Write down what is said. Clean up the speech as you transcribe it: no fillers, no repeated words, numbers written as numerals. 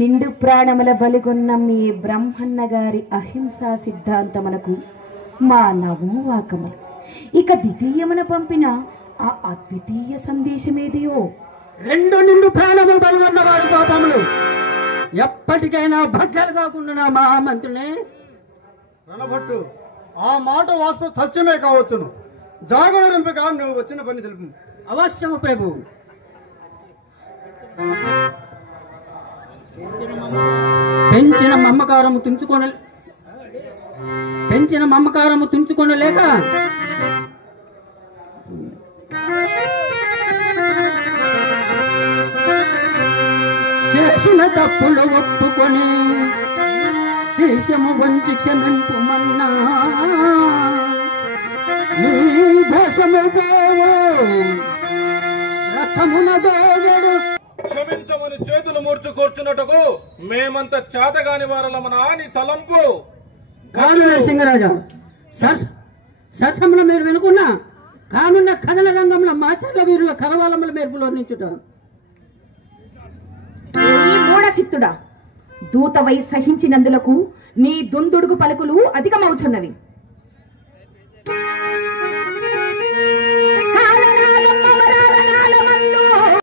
నిండు ప్రాణముల బలిగొన్న మీ బ్రహ్మన్న గారి అహింసా సిద్ధాంతమునకు మా నవోవాకములు ఇక ద్వితీయమున పంపిన ఆ అద్వితీయ సందేశమేదియో. 2 నిండు ప్రాణములు బలిగొన్న వారి పాపములు ఎప్పటికైనా భద్రలు కాకుండా మహామంత్రిని రణభట్టు, ఆ మాట వాస్తవ సత్యమే కావచ్చును. జాగరణంపగా నువ్వు వచ్చిన పని తెలుపు. అవశ్యము ప్రభు. పెంచిన మమ్మకారము తుంచుకొనలేక చేసిన తప్పులు ఒప్పుకొని శేషము వంచి క్షమింపుమన్నా నీ దోషము పోవు రథమున దోగడు. క్షమించమని చేతులు మూర్చు కూర్చున్నట్టుకు మేమంత చేతగాని వారలమనా నీ తలంపు? కాను నరసింహరాజా, సరసముల మీరు వినుకున్నా కానున్న కథల రంగంలో మాచర్ల వీరుల కలవాలముల మెరుపులో నించుట. ఈ మూఢసిత్తుడా, దూతవై సహించినందులకు నీ దుందుడుగు పలుకులు అధికమవుచున్నవి.